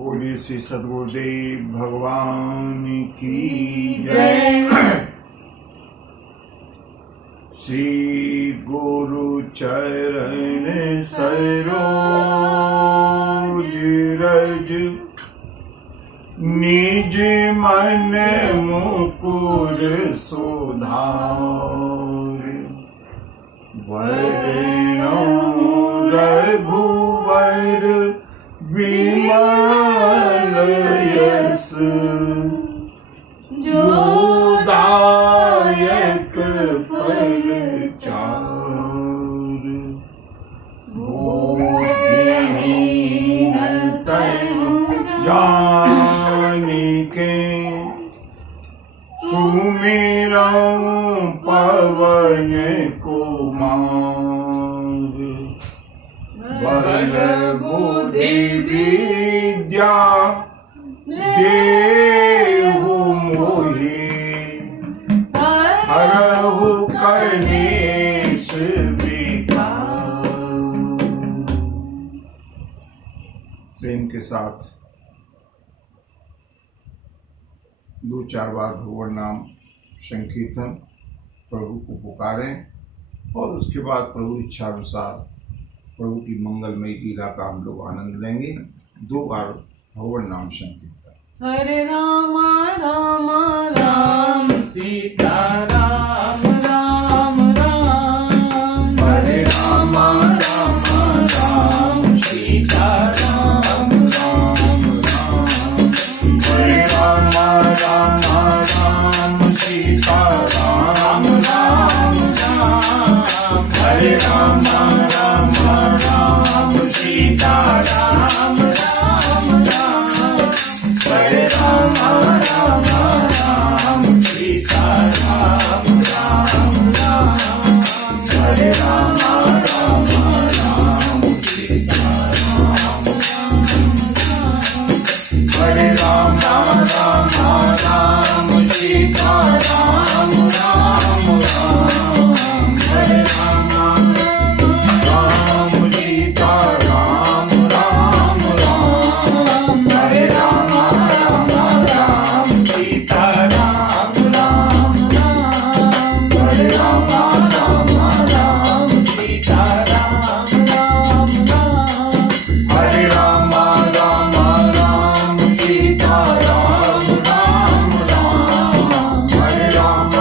बोलिए श्री सद्गुरुदेव भगवान की जय। श्री गुरु चरण सरोज रज निज मन मुकुर सुधार। वरणो रघुवर विमल यश जो दायक फल चार। बुद्धिहीन तनु जानिके सुमिरऊं पवन कुमार। बल बुद्धि विद्या देहु मोहि हरहु कलेश विकार। प्रेम के साथ 2-4 बार भगवान नाम संकीर्तन प्रभु को पुकारें और उसके बाद प्रभु इच्छा अनुसार प्रभु की मंगलमयी लीला का हम लोग आनंद लेंगे। 2 बार भगवान नाम संकीर्तन। हरे राम राम राम सीता राम राम राम। हरे राम राम राम सीता राम राम राम। हरे राम राम राम सीता राम राम राम। हरे राम राम राम सीता राम राम राम। हरे राम राम राम सीता राम राम राम। हरे राम राम राम सीता राम राम। हरे राम राम राम सीता राम राम राम। हरे राम राम सीता राम राम राम। हरे राम राम सीता राम राम राम। हरे राम राम सीता राम राम राम। हरे राम राम सीता राम राम राम। हरे राम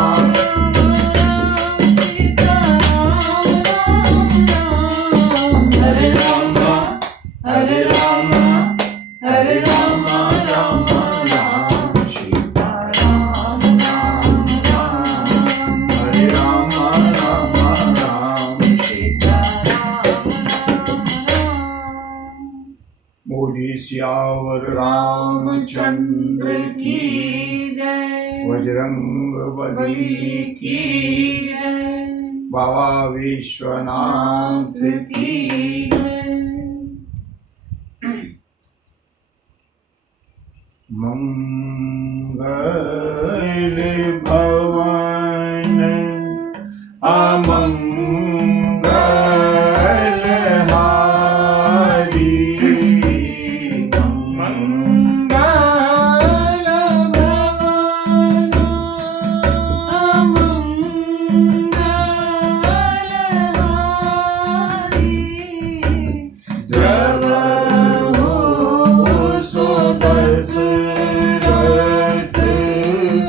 हरे राम हरे राम हरे राम राम राम सीता राम राम राम। हरे राम राम सीता। बोलिए सियावर रामचंद्र की जय। बजरंग बली की जय। बाबा विश्वनाथ की। मंगल भवन अमंगल हारी। मंगल भवन अमंगल हारी। द्रवहु सुदशरथ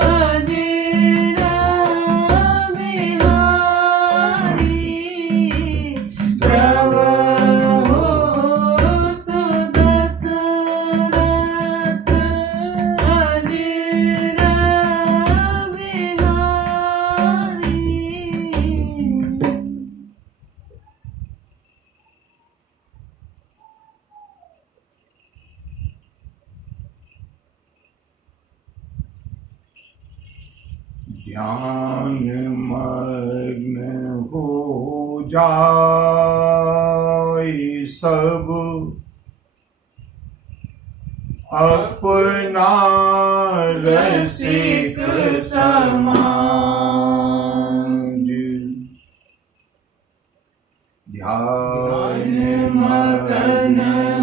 अजीर बिहारी। द्रवहु सुदशरथ अजीर बिहारी। ध्यान मग्न हो जाए सब अपना रसिक समाज। ध्यान मग्न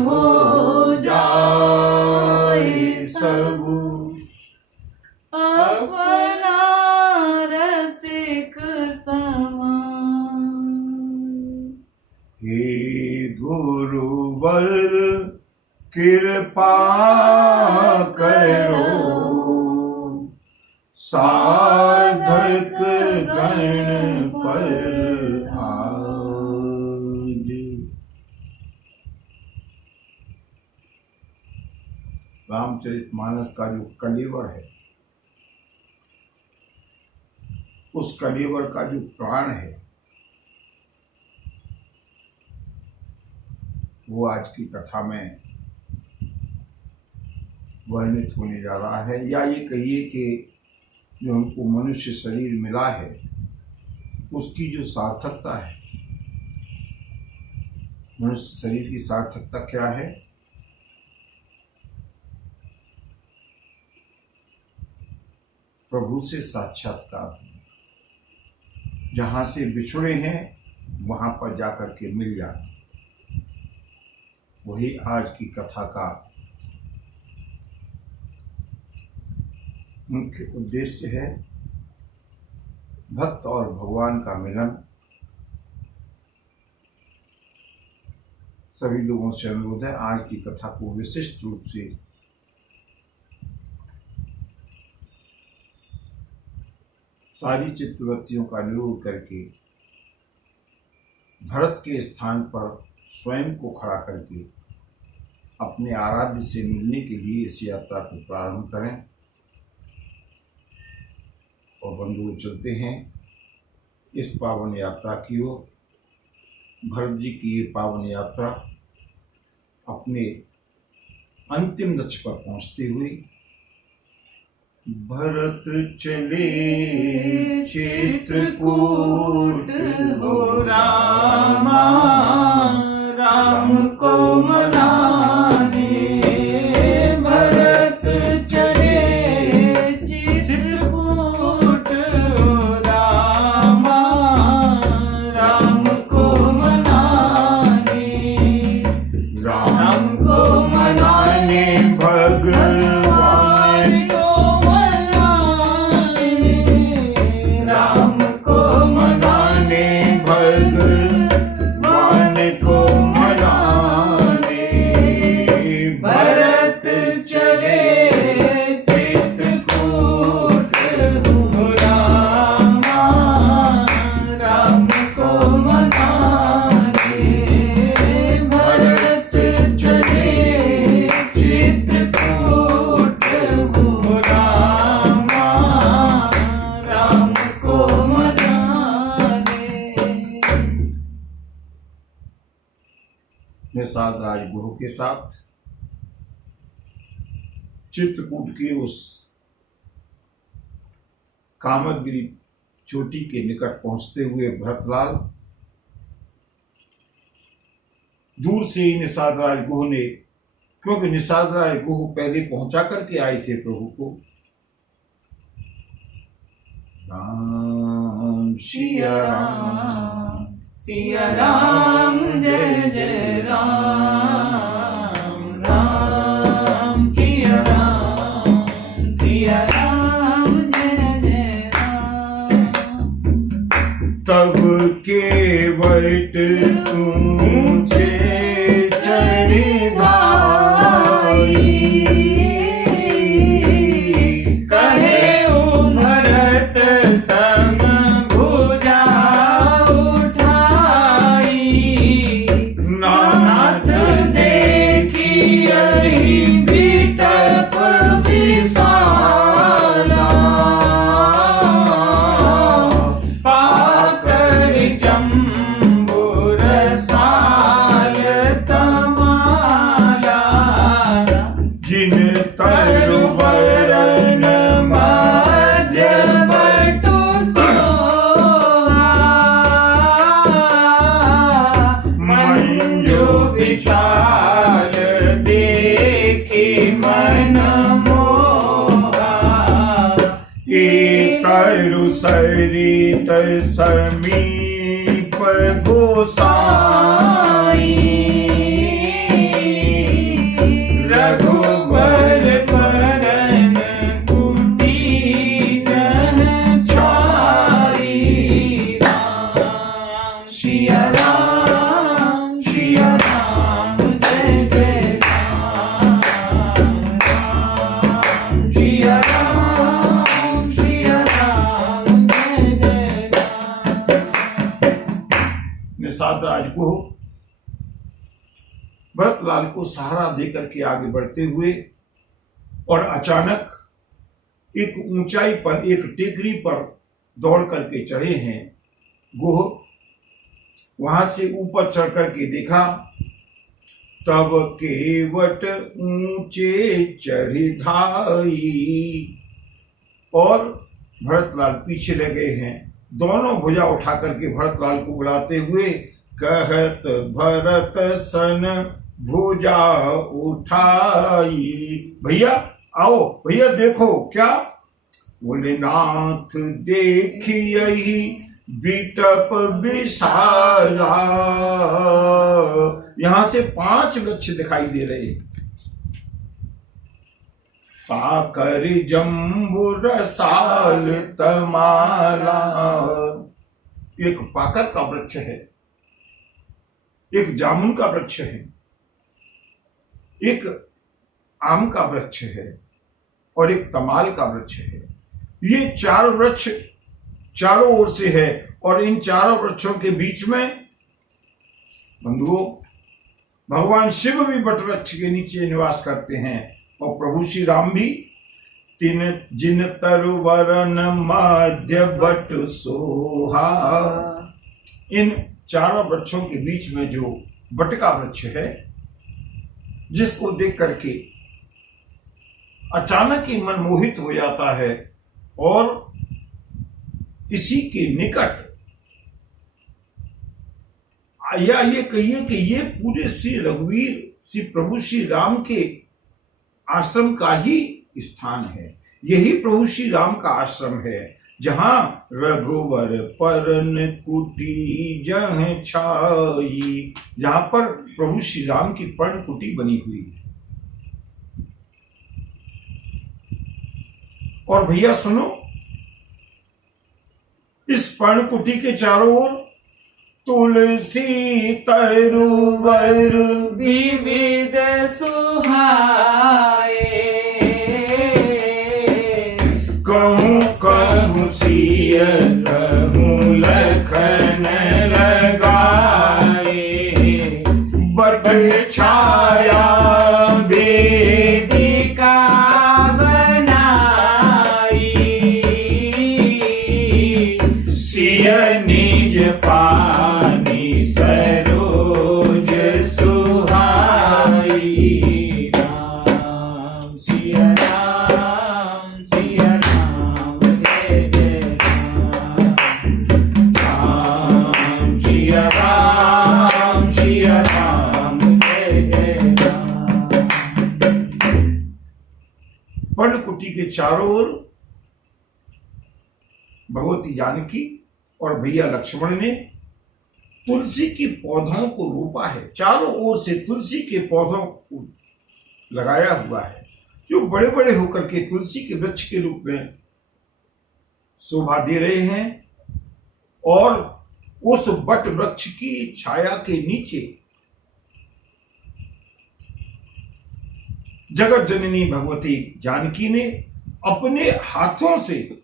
हो जाए कृपा करो साधक गण पर आज। रामचरितमानस का जो कलेवर है, उस कलेवर का जो प्राण है, वो आज की कथा में वर्णित होने जा रहा है। या ये कहिए कि जो हमको मनुष्य शरीर मिला है, उसकी जो सार्थकता है, मनुष्य शरीर की सार्थकता क्या है? प्रभु से साक्षात्कार। जहां से बिछुड़े हैं वहां पर जाकर के मिल जाना, वही आज की कथा का मुख्य उद्देश्य है। भक्त और भगवान का मिलन। सभी लोगों से अनुरोध है, आज की कथा को विशिष्ट रूप से सारी चित्तवृत्तियों का निरोध करके भरत के स्थान पर स्वयं को खड़ा करके अपने आराध्य से मिलने के लिए इस यात्रा को प्रारंभ करें। और बंधु चलते हैं इस पावन यात्रा की ओर। भरत जी की ये पावन यात्रा अपने अंतिम लक्ष्य पर पहुंचते हुए, भरत चले चित्रकूट हो रामा, राम को मनाने। भरत चले चित्रकूट हो रामा, राम को मनाने। राम को मनाने भगवान को मनाने। राम को मनाने भगवान को मनाने। भरत चले चित्रकूट हो रामा, राम को मनाने। भरत चले चित्रकूट हो रामा, राम को मनाने। निषाद राज गुरु के साथ चित्रकूट के उस कामदगिरी चोटी के निकट पहुंचते हुए भरतलाल दूर से ही निषाद राज गुह ने, क्योंकि निषाद राज गुह पहले पहुंचा करके आए थे प्रभु को, राम सिया राम, सिया राम जय जय राम, राम सिया राम जय जय राम। तब के वट ऊंचे चढ़ी कहे ओ भरत सम भुजा उठाई। नाथ देखी यही बिटप विशाला, पाकर जम्बुर साल तमाला। जिन तरुवरन मध्य बटु सोहा, मंजू विशाल देखी मन मोहा। तरु सरित समीप गोसाई। रघुबर परन कुटी जन छाई। राम सिया राम जय जय राम। भरतलाल को सहारा देकर के आगे बढ़ते हुए, और अचानक एक ऊंचाई पर, एक टेकरी पर दौड़ करके चढ़े हैं गोह। वहां से ऊपर चढ़ करके देखा, तब केवट ऊंचे चढ़ी धाई, और भरतलाल पीछे रह गए हैं। दोनों भुजा उठा करके भरतलाल को बुलाते हुए कहत भरत सन भुजा उठाई, भैया आओ, भैया देखो क्या। बोले नाथ देखियहि बिटप विशाला। यहां से 5 वृक्ष दिखाई दे रहे। पाकर जम्बुर साल तमाला, एक पाकर का वृक्ष है, एक जामुन का वृक्ष है, एक आम का वृक्ष है, और एक तमाल का वृक्ष है। ये 4 वृक्ष चारों ओर से है, और इन चारों वृक्षों के बीच में बंधुओं भगवान शिव भी वट वृक्ष के नीचे निवास करते हैं, और प्रभु श्री राम भी। तिन जिन तरुवरन मध्य बट सोहा, इन चारों वृक्षों के बीच में जो बट का वृक्ष है, जिसको देख करके अचानक ही मन मोहित हो जाता है, और इसी के निकट, या ये कहिए कि ये पूरे श्री रघुवीर, श्री प्रभु श्री राम के आश्रम का ही स्थान है। यही प्रभु श्री राम का आश्रम है, जहां रघुवर परन कुटी जह छाई, जहां पर प्रभु श्री राम की पर्ण कुटी बनी हुई है। और भैया सुनो, इस पर्ण कुटी के चारों ओर तुलसी तरुवर विविध सुहाए, कहूँ कहूँ सिय कहूँ लखन लगाए, बट छाया वेदिका बनाई, सिय निज पानी सरोज सुहाई। राम सिया राम जय जय राम सिया राम जय जय राम। पर्णकुटी के चारों ओर भगवती जानकी और भैया लक्ष्मण ने तुलसी के पौधों को रोपा है। चारों ओर से तुलसी के पौधों को लगाया हुआ है, जो बड़े बड़े होकर के तुलसी के वृक्ष के रूप में शोभा दे रहे हैं। और उस बट वृक्ष की छाया के नीचे जगत जननी भगवती जानकी ने अपने हाथों से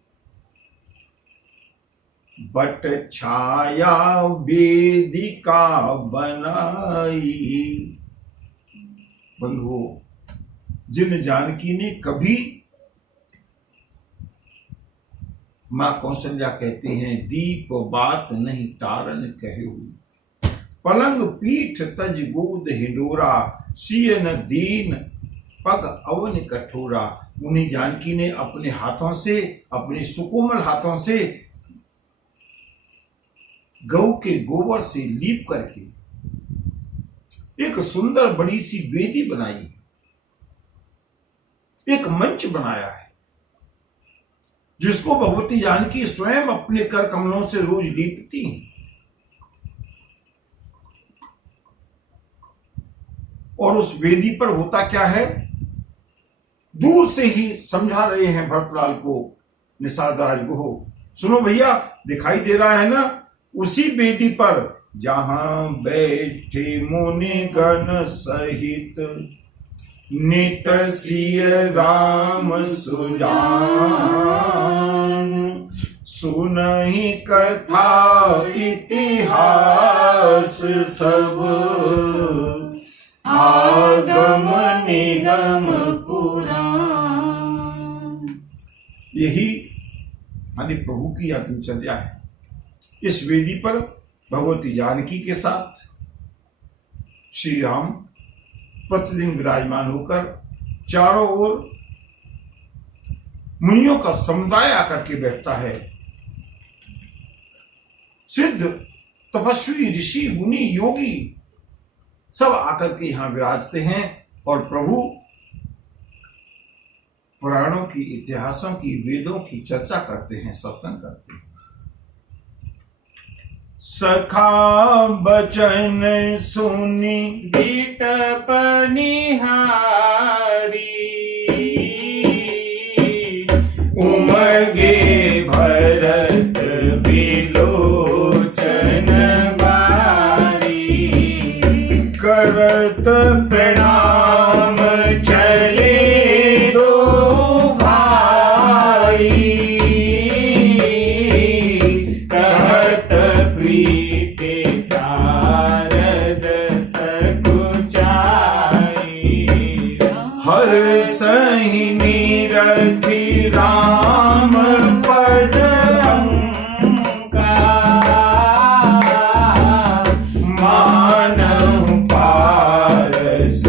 बट छाया वेदिका बनाई। बंधुओं, जिन जानकी ने कभी, मां कौशल्या कहते हैं, दीप बात नहीं तारन कहे हुई, पलंग पीठ तज गोद हिडोरा, सियन दीन पग अवन कठोरा। उन्हीं जानकी ने अपने हाथों से, अपने सुकोमल हाथों से गौ के गोबर से लीप करके एक सुंदर बड़ी सी वेदी बनाई, एक मंच बनाया है, जिसको भगवती जानकी स्वयं अपने कर कमलों से रोज लीपती हैं। और उस वेदी पर होता क्या है, दूर से ही समझा रहे हैं भरतलाल को निषादराज गुह। सुनो भैया, दिखाई दे रहा है ना, उसी वेदी पर जहां बैठे मुनि गण सहित, नित सिय राम सुजान, सुनहि कथा इतिहास सब, आगम निगम पुराण। यही हमारी प्रभु की यह दिनचर्या है। इस वेदी पर भगवती जानकी के साथ श्री राम प्रतिदिन विराजमान होकर चारों ओर मुनियों का समुदाय आकर के बैठता है। सिद्ध तपस्वी ऋषि मुनि योगी सब आकर के यहां विराजते हैं और प्रभु पुराणों की, इतिहासों की, वेदों की चर्चा करते हैं, सत्संग करते हैं। सखा बचन सुनी बिटप निहारी, उमगे भरत बिलोचन बारी, करत प्रणाम चले दो भाई, कहत प्रीति सारद सकुचाई, हर सही निरखी राम पद अंका, मानव पारस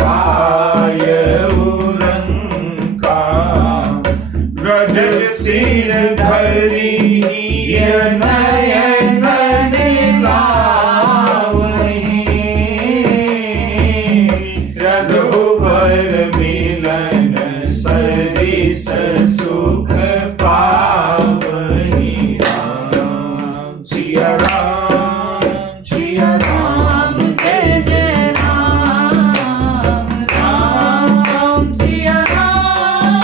पायउ लंका, रज सिर धरि नयन लावहीं, रघुबर मिलन सरिस सुख पावहीं। राम सिया राम, सिया राम, जय जय राम, राम सिया राम,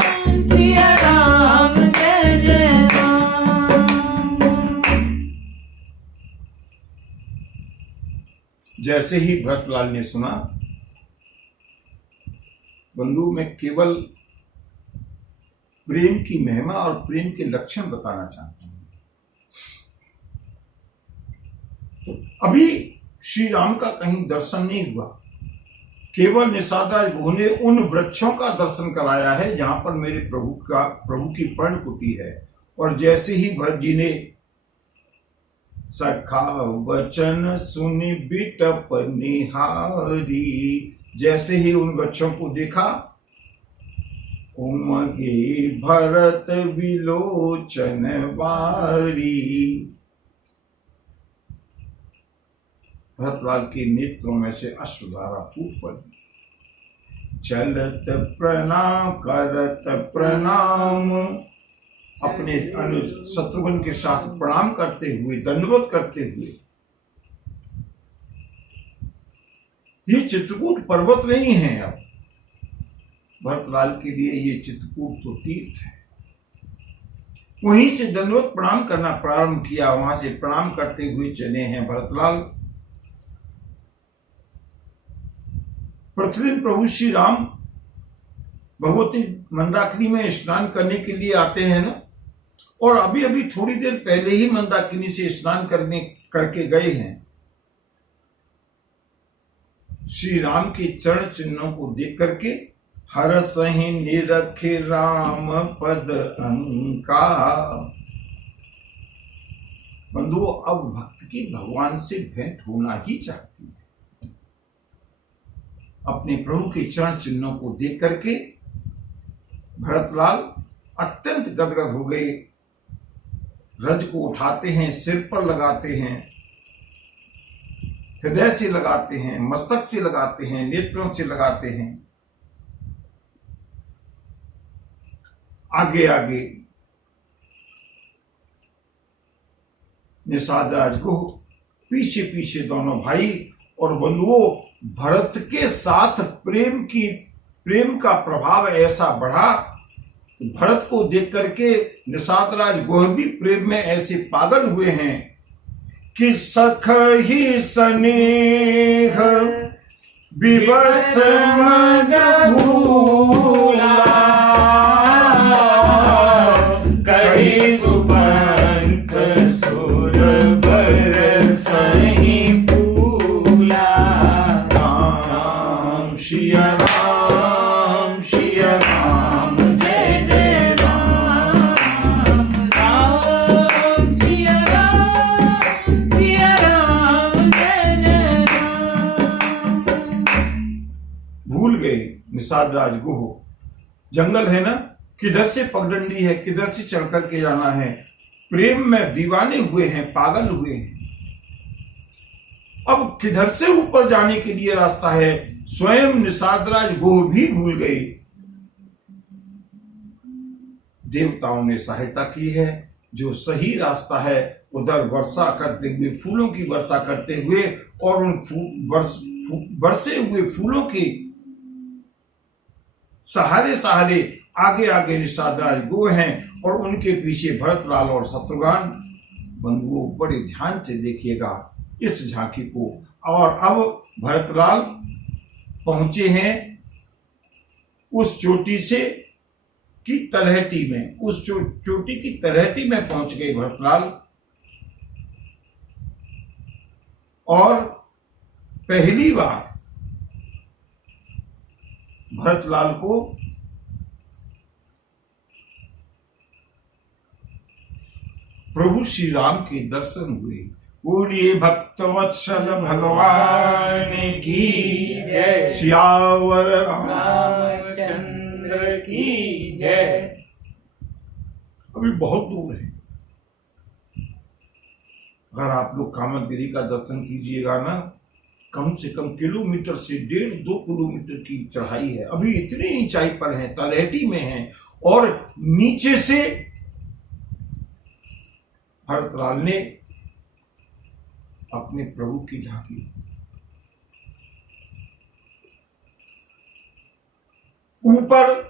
जय जय राम। जैसे ही भरतलाल ने सुना, बंधु मैं केवल प्रेम की महिमा और प्रेम के लक्षण बताना चाहता हूं। अभी श्री राम का कहीं दर्शन नहीं हुआ, केवल निषादराज गुह ने उन वृक्षों का दर्शन कराया है जहां पर मेरे प्रभु की पर्णकुटी है। और जैसे ही भरत जी ने सखा वचन सुनी बिटप निहारी, जैसे ही उन वृक्षों को देखा, उमगे भरत विलोचन बारी, भरतलाल के नेत्रों में से अश्रुधारा फूट पड़ी। चलत प्रणाम करत प्रणाम, अपने अनुज शत्रुघ्न के साथ प्रणाम करते हुए, दंडवत करते हुए, ये चित्रकूट पर्वत नहीं है। अब भरतलाल के लिए ये चित्रकूट तो तीर्थ है। वहीं से दंडवत प्रणाम करना प्रारंभ किया, वहां से प्रणाम करते हुए चले हैं भरतलाल। प्रतिदिन प्रभु श्री राम भगवती मंदाकिनी में स्नान करने के लिए आते हैं ना, और अभी अभी थोड़ी देर पहले ही मंदाकिनी से स्नान करके गए हैं। श्री राम के चरण चिन्हों को देख करके हरस ही निरखे राम पद अंका। बंधुओं, अब भक्त की भगवान से भेंट होना ही चाहती है। अपने प्रभु के चरण चिन्हों को देख करके भरतलाल अत्यंत गदगद हो गए। रज को उठाते हैं, सिर पर लगाते हैं, हृदय से लगाते हैं, मस्तक से लगाते हैं, नेत्रों से लगाते हैं। आगे आगे निषादराज गुह, पीछे पीछे दोनों भाई। और बंधुओं, भरत के साथ प्रेम का प्रभाव ऐसा बढ़ा, भरत को देख करके निषादराज गुह भी प्रेम में ऐसे पागल हुए हैं कि सख ही स्नेह विवश मद भूला, कही सुपंथ सुर बरसहि फूला। निषाद राज गुह, जंगल है ना, किधर से पगडंडी है, किधर से चढ़ करके जाना है, प्रेम में दीवाने हुए हैं, पागल हुए हैं। अब किधर से ऊपर जाने के लिए रास्ता है, स्वयं निषादराज गुह भी भूल गए। देवताओं ने सहायता की है, जो सही रास्ता है उधर वर्षा करते हुए, फूलों की वर्षा करते हुए, और उन बरसे हुए फूलों के सहारे सहारे आगे आगे निषादराज गुह हैं, और उनके पीछे भरतलाल और शत्रुघ्न। बंधुओं, बड़े ध्यान से देखिएगा इस झांकी को। और अब भरतलाल पहुंचे हैं उस चोटी से की तलहटी में, उस चोटी की तलहटी में पहुंच गए भरतलाल। और पहली बार भरतलाल को प्रभु श्री राम के दर्शन हुए। बोलिए भक्तवत्सल भगवान की जय। सियावर रामचंद्र की जय। अभी बहुत दूर है। अगर आप लोग कामदगिरी का दर्शन कीजिएगा ना, कम से कम किलोमीटर से 1.5-2 किलोमीटर की चढ़ाई है। अभी इतनी ऊंचाई पर है, तलहटी में है, और नीचे से भरतलाल ने अपने प्रभु की झांकी, ऊपर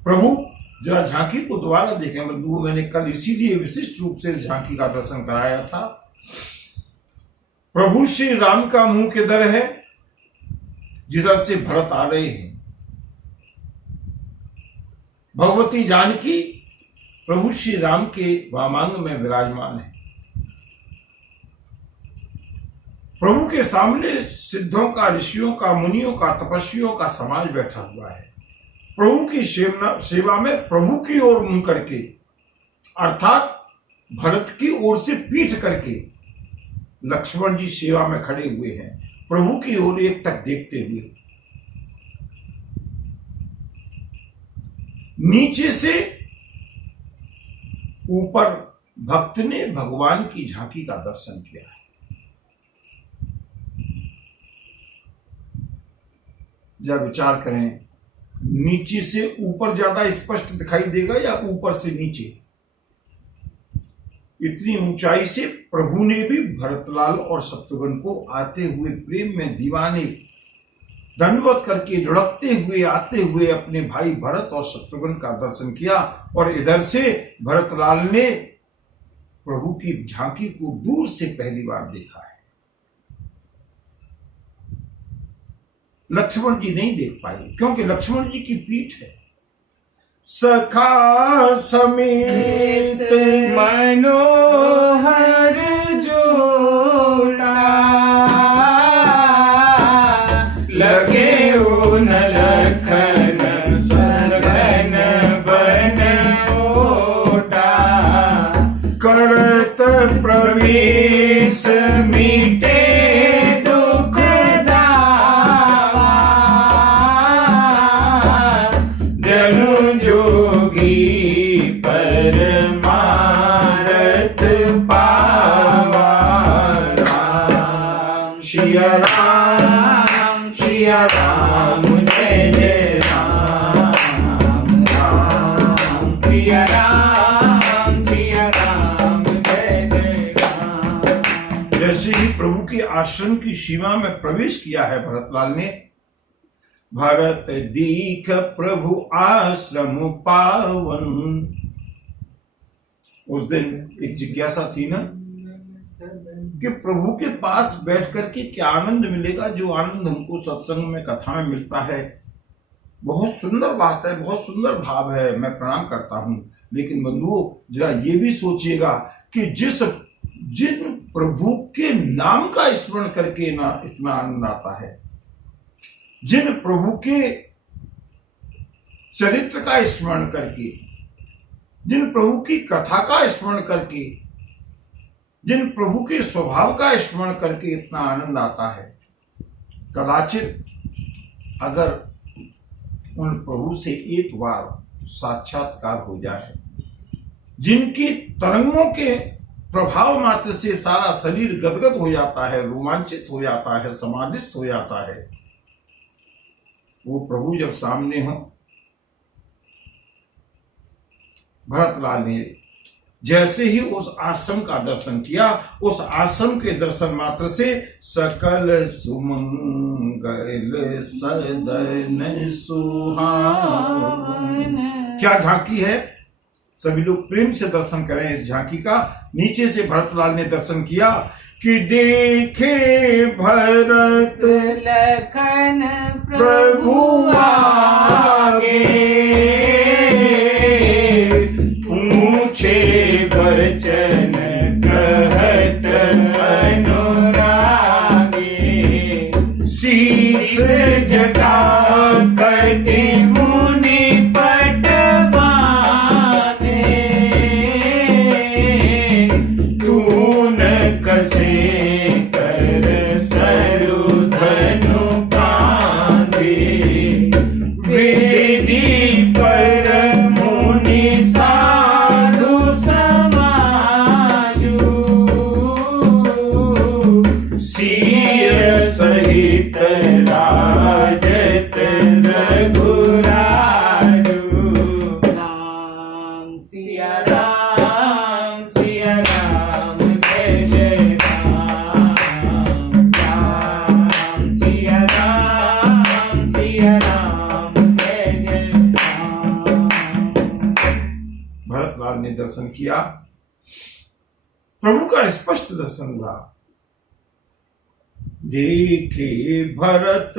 प्रभु, जरा झांकी को दोबारा देखें बंधुओं। मैंने कल इसीलिए विशिष्ट रूप से झांकी का दर्शन कराया था। प्रभु श्री राम का मुंह किधर है, जिधर से भरत आ रहे हैं। भगवती जानकी प्रभु श्री राम के वामांग में विराजमान है। प्रभु के सामने सिद्धों का, ऋषियों का, मुनियों का, तपस्वियों का समाज बैठा हुआ है। प्रभु की सेवा में प्रभु की ओर मुंह करके, अर्थात भरत की ओर से पीठ करके लक्ष्मण जी सेवा में खड़े हुए हैं, प्रभु की ओर एकटक देखते हुए। नीचे से ऊपर भक्त ने भगवान की झांकी का दर्शन किया है। जब विचार करें, नीचे से ऊपर ज्यादा स्पष्ट दिखाई देगा या ऊपर से नीचे? इतनी ऊंचाई से प्रभु ने भी भरतलाल और शत्रुघ्न को आते हुए प्रेम में दीवाने दंडवत करके, लुढ़कते हुए आते हुए अपने भाई भरत और शत्रुघ्न का दर्शन किया। और इधर से भरतलाल ने प्रभु की झांकी को दूर से पहली बार देखा है। लक्ष्मण जी नहीं देख पाए, क्योंकि लक्ष्मण जी की पीठ है। सखा समेत मनोहर जोड़ा, लगे उन लखन सघन बन ओटा, करत प्रवेश मीटे दुख दावा, जनु जोगी परमारथ पावा। राम सिया राम, सिया राम, जय जय राम। राम सिया राम, सिया राम, जय जय राम। जैसे ही प्रभु के आश्रम की सीमा में प्रवेश किया है भरतलाल ने, भरत दीख प्रभु आश्रम पावन। उस दिन एक जिज्ञासा थी ना कि प्रभु के पास बैठ करके क्या आनंद मिलेगा, जो आनंद हमको सत्संग में, कथा में मिलता है। बहुत सुंदर बात है, बहुत सुंदर भाव है, मैं प्रणाम करता हूं। लेकिन बंधुओं, जरा ये भी सोचिएगा कि जिन प्रभु के नाम का स्मरण करके ना इतना आनंद आता है, जिन प्रभु के चरित्र का स्मरण करके, जिन प्रभु की कथा का स्मरण करके, जिन प्रभु के स्वभाव का स्मरण करके इतना आनंद आता है, कदाचित अगर उन प्रभु से एक बार साक्षात्कार हो जाए, जिनकी तरंगों के प्रभाव मात्र से सारा शरीर गदगद हो जाता है, रोमांचित हो जाता है, समाधिस्थ हो जाता है, वो प्रभु जब सामने हो। भरतलाल ने जैसे ही उस आश्रम का दर्शन किया, उस आश्रम के दर्शन मात्र से सकल सुमंगल सदन सुहावन। क्या झांकी है, सभी लोग प्रेम से दर्शन करें इस झांकी का। नीचे से भरतलाल ने दर्शन किया कि देखे भरत लखन प्रभु आगे, पूछे वचन कहत अनुरागे, शीस जटा कटे मुनि पट बांधे, तून कसे कर सरु धनु बांधे, वेदी पर मुनि साधु समाजु, सिय सहित राजत रघुराजु। राम सिया राम, सिया राम जय जय राम, राम सिया राम, सिया राम जय जय राम। भरतलाल ने दर्शन किया, प्रभु का स्पष्ट दर्शन हुआ। देखे भरत,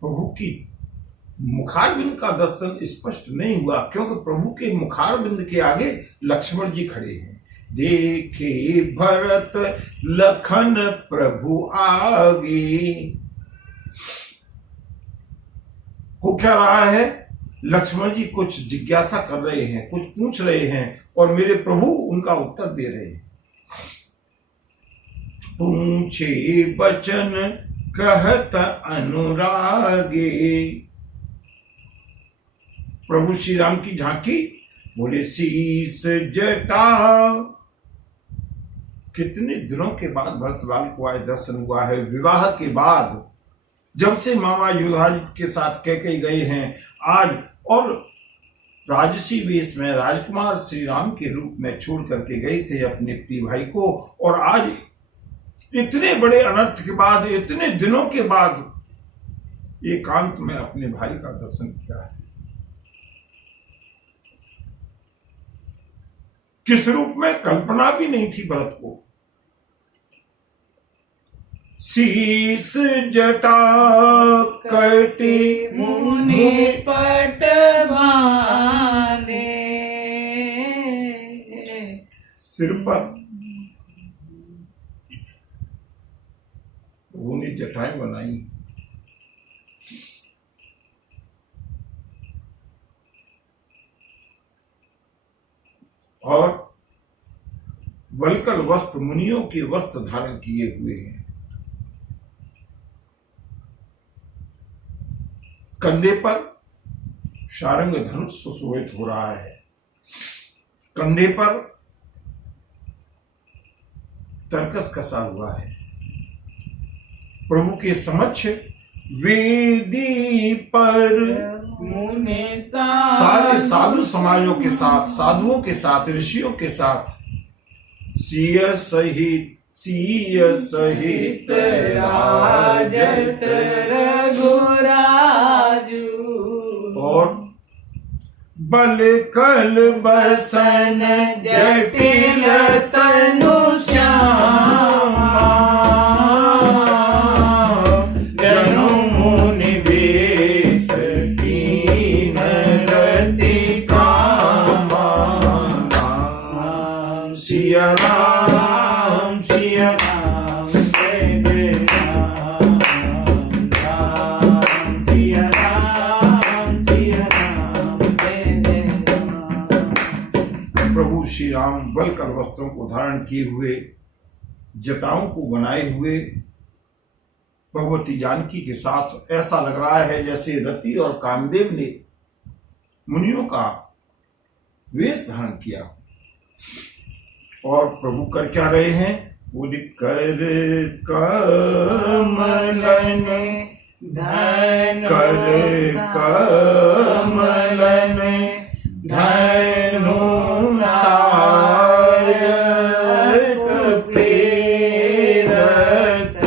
प्रभु की मुखारबिंद का दर्शन स्पष्ट नहीं हुआ, क्योंकि प्रभु के मुखारबिंद के आगे लक्ष्मण जी खड़े हैं। देखे भरत लखन प्रभु आगे, हो क्या रहा है, लक्ष्मण जी कुछ जिज्ञासा कर रहे हैं, कुछ पूछ रहे हैं, और मेरे प्रभु उनका उत्तर दे रहे हैं। पूछे वचन कहत अनुरागे, प्रभु श्री राम की झांकी, बोले शीस जटा। कितने दिनों के बाद भरतलाल को आज दर्शन हुआ है, विवाह के बाद, जब से मामा युधाजित के साथ कैकेयी गए हैं आज, और राजसी वेश में राजकुमार श्री राम के रूप में छोड़ करके गए थे अपने प्रिय भाई को, और आज इतने बड़े अनर्थ के बाद, इतने दिनों के बाद एकांत में अपने भाई का दर्शन किया है। किस रूप में, कल्पना भी नहीं थी भरत को। शीस जटा कटी मुनि पट बांधे, सिर पर उन्होंने जटाएं बनाई, और वल्कल वस्त्र, मुनियों के वस्त्र धारण किए हुए हैं। कंधे पर शारंग धनुष सुशोभित हो रहा है, कंधे पर तरकस कसा हुआ है। प्रभु के समक्ष वेदी पर मुनि सारे साधु समाजों के साथ, साधुओं के साथ, ऋषियों के साथ, सिय सहित राजत रघुराजु, और बल कल बसन जटिल तनु श्यामा, जनु मुनि वेश कीन रति कामा। राम सिया राम, सिया राम जय जय राम, राम सिया राम, सिया राम जय जय राम। प्रभु श्री राम वल्कल वस्त्रों को धारण किए हुए, जटाओं को बनाए हुए, भगवती जानकी के साथ ऐसा लग रहा है जैसे रति और कामदेव ने मुनियों का वेश धारण किया। और प्रभु कर क्या रहे हैं? बोले कर कमलन कर कमलन धनु सायक प्रेरत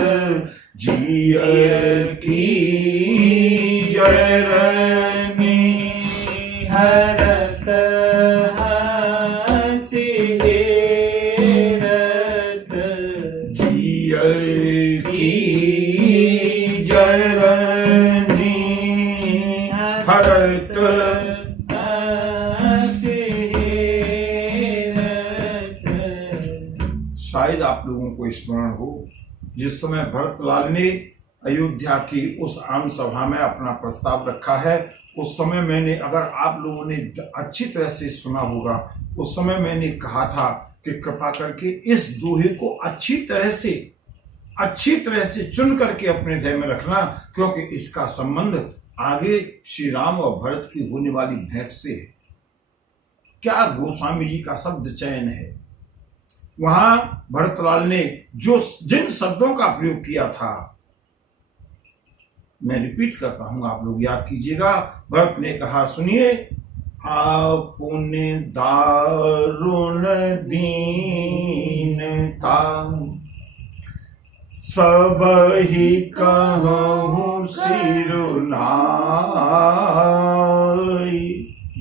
जिय की जरनी हरत हंसी हेरत जिय की जरनी हरत हंसी हेरत। शायद आप लोगों को स्मरण हो, जिस समय भरतलाल ने अयोध्या की उस आम सभा में अपना प्रस्ताव रखा है, उस समय मैंने, अगर आप लोगों ने अच्छी तरह से सुना होगा, उस समय मैंने कहा था कि कृपा करके इस दोहे को अच्छी तरह से चुन करके अपने ध्यान में रखना, क्योंकि इसका संबंध आगे श्री राम और भरत की होने वाली भेंट से है। क्या गोस्वामी जी का शब्द चयन है! वहां भरतलाल ने जिन शब्दों का प्रयोग किया था, मैं रिपीट करता हूं, आप लोग याद कीजिएगा। भरत ने कहा, सुनिए, आपने दारुण दीनता सब ही कहूं सिरुनाई।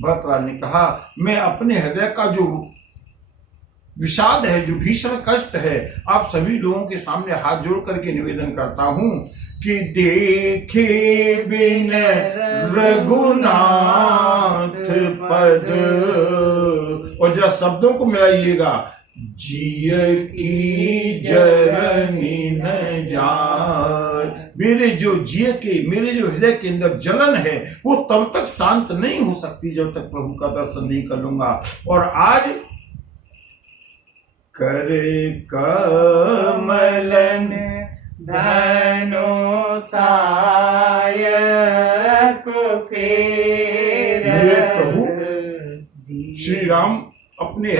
भरतलाल ने कहा, मैं अपने हृदय का जो विषाद है, जो भीषण कष्ट है, आप सभी लोगों के सामने हाथ जोड़ करके निवेदन करता हूं कि देखे बिन रघुनाथ पद, और जरा शब्दों को मिलाइएगा, जिय की जरनी न जाय। मेरे जो जिय के, मेरे जो हृदय के अंदर जलन है, वो तब तक शांत नहीं हो सकती जब तक प्रभु का दर्शन नहीं कर लूंगा। और आज कर कमलन धनु सायक फेरत। प्रभु श्री राम अपने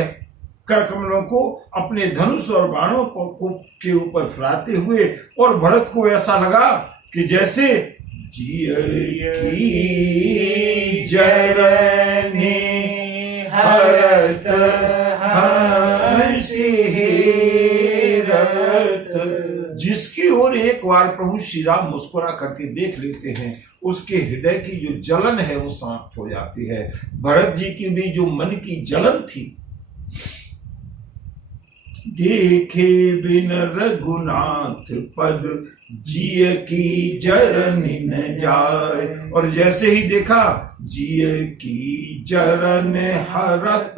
कर कमलों को अपने धनुष और बाणों के ऊपर फैलाते हुए, और भरत को ऐसा लगा कि जैसे जिय की जरनी हरत हंसी हेरत। जिसकी ओर एक बार प्रभु श्री राम मुस्कुरा करके देख लेते हैं, उसके हृदय की जो जलन है वो समाप्त हो जाती है। भरत जी की भी जो मन की जलन थी, देखे बिन रघुनाथ पद जिय की जरनी न जाय, और जैसे ही देखा, जिय की जरन हरत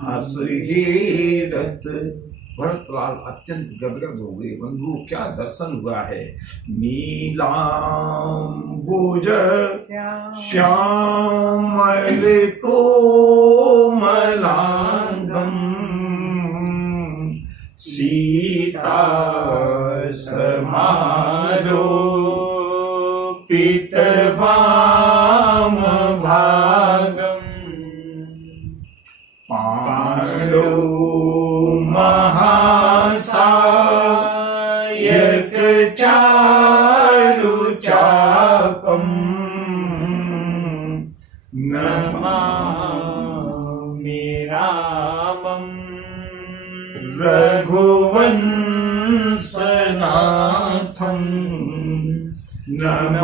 हंस हेरत। भरतलाल अत्यंत गदगद हो गए। बंधु, क्या दर्शन हुआ है! नीलांबुज श्यामल कोमलांगम सीता समारोपित वाम भागम पांडव महासायक चारु चापम नमामि रामं रघुवंशनाथं नमामि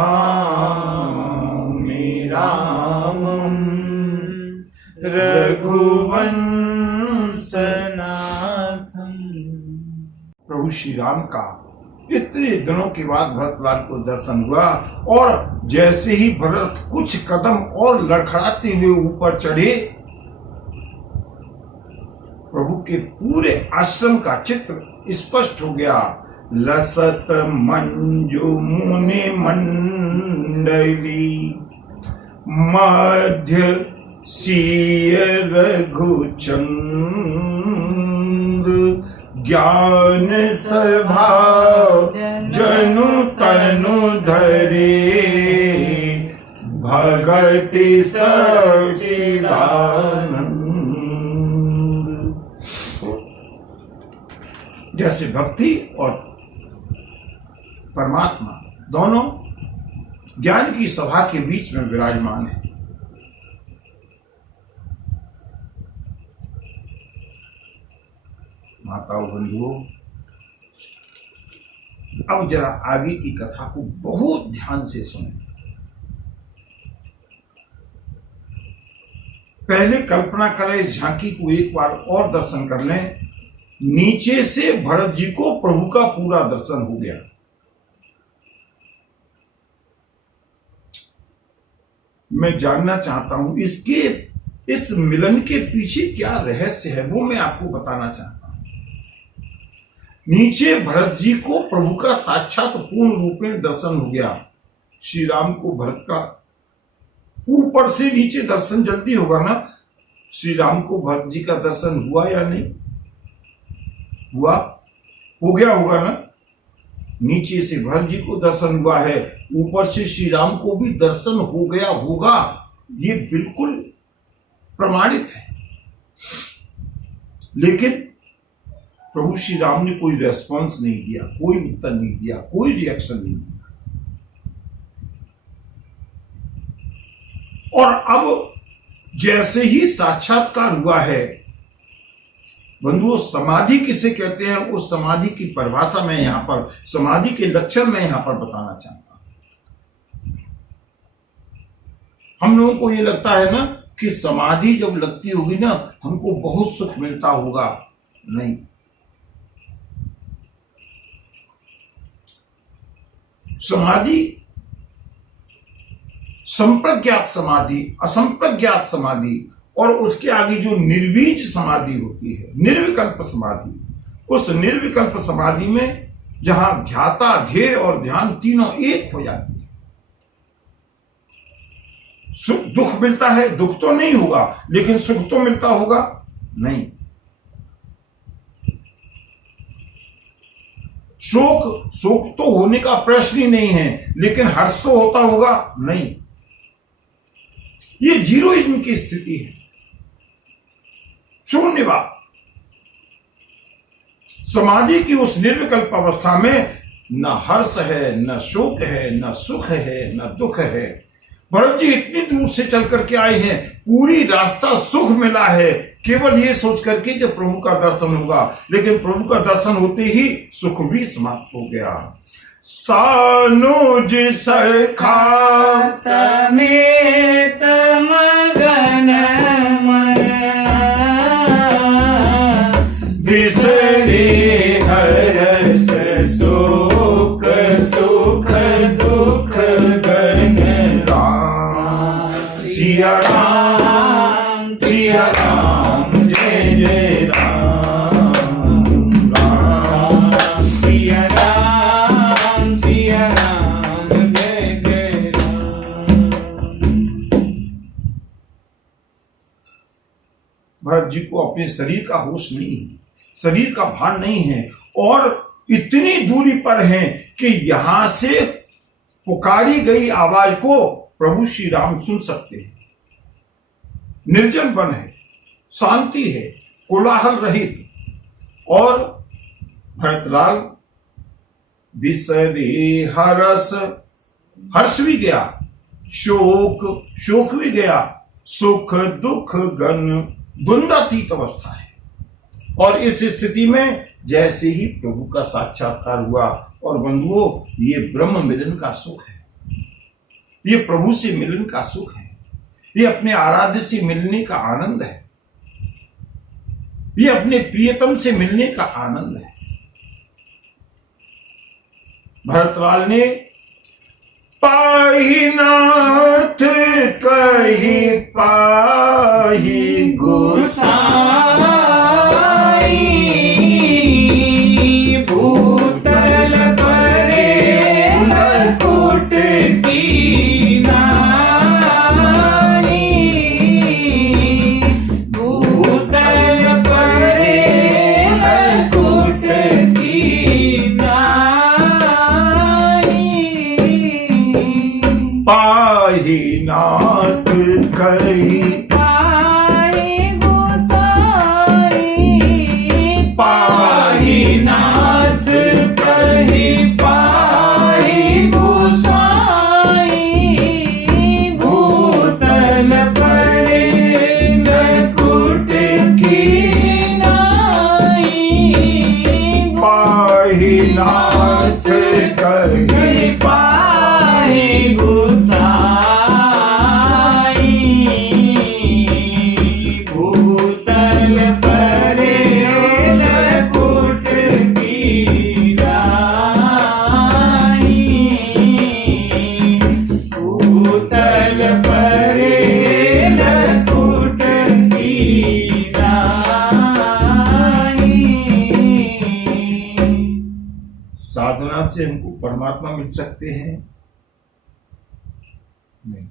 रामं रघुवंशनाथं। प्रभु श्री राम का इतने दिनों के बाद भरतलाल को दर्शन हुआ, और जैसे ही भरत कुछ कदम और लड़खड़ाते हुए ऊपर चढ़े, प्रभु के पूरे आश्रम का चित्र स्पष्ट हो गया। लसत मंजू मुनि मंडली मध्य सीय रघुचंद ज्ञान स्वभाव जनु तनु धरे भगति सच्चिदानंद। जैसे भक्ति और परमात्मा दोनों ज्ञान की सभा के बीच में विराजमान है। माताओं बंधुओं, अब जरा आगे की कथा को बहुत ध्यान से सुनें। पहले कल्पना करें, इस झांकी को एक बार और दर्शन कर लें। नीचे से भरत जी को प्रभु का पूरा दर्शन हो गया। मैं जानना चाहता हूं इस मिलन के पीछे क्या रहस्य है, वो मैं आपको बताना चाहता हूं। नीचे भरत जी को प्रभु का साक्षात पूर्ण रूप में दर्शन हो गया। श्री राम को भरत का ऊपर से नीचे दर्शन जल्दी होगा ना। श्री राम को भरत जी का दर्शन हुआ या नहीं हुआ? हो गया होगा ना। नीचे से भरत जी को दर्शन हुआ है, ऊपर से श्री राम को भी दर्शन हो गया होगा, ये बिल्कुल प्रमाणित है। लेकिन प्रभु श्री राम ने कोई रेस्पॉन्स नहीं दिया, कोई उत्तर नहीं दिया, कोई रिएक्शन नहीं दिया। और अब जैसे ही साक्षात्कार हुआ है, बंधुओं, समाधि किसे कहते हैं, उस समाधि की परिभाषा में यहां पर, समाधि के लक्षण में यहां पर बताना चाहता हूं। हम लोगों को ये लगता है ना कि समाधि जब लगती होगी ना हमको बहुत सुख मिलता होगा। नहीं, समाधि संप्रज्ञात समाधि, असंप्रज्ञात समाधि और उसके आगे जो निर्बीज समाधि होती है, निर्विकल्प समाधि, उस निर्विकल्प समाधि में जहां ध्याता, ध्येय और ध्यान तीनों एक हो जाती है। सुख दुख मिलता है, दुख तो नहीं होगा लेकिन सुख तो मिलता होगा नहीं। शोक तो होने का प्रश्न ही नहीं है, लेकिन हर्ष तो होता होगा नहीं। ये जीरोइज्म की स्थिति है, शून्यवाद। समाधि की उस निर्विकल्प अवस्था में न हर्ष है, न शोक है, न सुख है, न दुख है। भरत जी इतनी दूर से चल करके आए हैं, पूरी रास्ता सुख मिला है, केवल ये सोच करके कि प्रभु का दर्शन होगा, लेकिन प्रभु का दर्शन होते ही सुख भी समाप्त हो गया। सानुज सखा समेत मगन विसरे हरस शोक सुख दुख गन राम। सिया राम सिया राम जय जय राम, राम सिया राम जय जय राम। भरत जी को अपने शरीर का होश नहीं है, शरीर का भान नहीं है, और इतनी दूरी पर हैं कि यहां से पुकारी गई आवाज को प्रभु श्री राम सुन सकते हैं। निर्जन वन है, शांति है, कोलाहल रहित, और भरतलाल विसरे हरस, हर्ष भी गया, शोक भी गया, सुख दुख गन द्वंद्वातीत अवस्था है। और इस स्थिति में जैसे ही प्रभु का साक्षात्कार हुआ, और बंधुओं ये ब्रह्म मिलन का सुख है, ये प्रभु से मिलन का सुख है, ये अपने आराध्य से मिलने का आनंद है, ये अपने प्रियतम से मिलने का आनंद है। भरतलाल ने पाही नाथ कही पाही गोसाई, भूतल परे मुकुट की नाई, भूतल परे मुकुट पाहि नाथ कही पाहि गोसाई पाहि नाथ कही पाहि गोसाई भूतल परेल कुट की नाई पाहि नाथ कही पाहि गोसाई भूतल परेल कुट की नाई भूतल परेल कुट की नाई। साधना से हमको परमात्मा मिल सकते हैं? नहीं।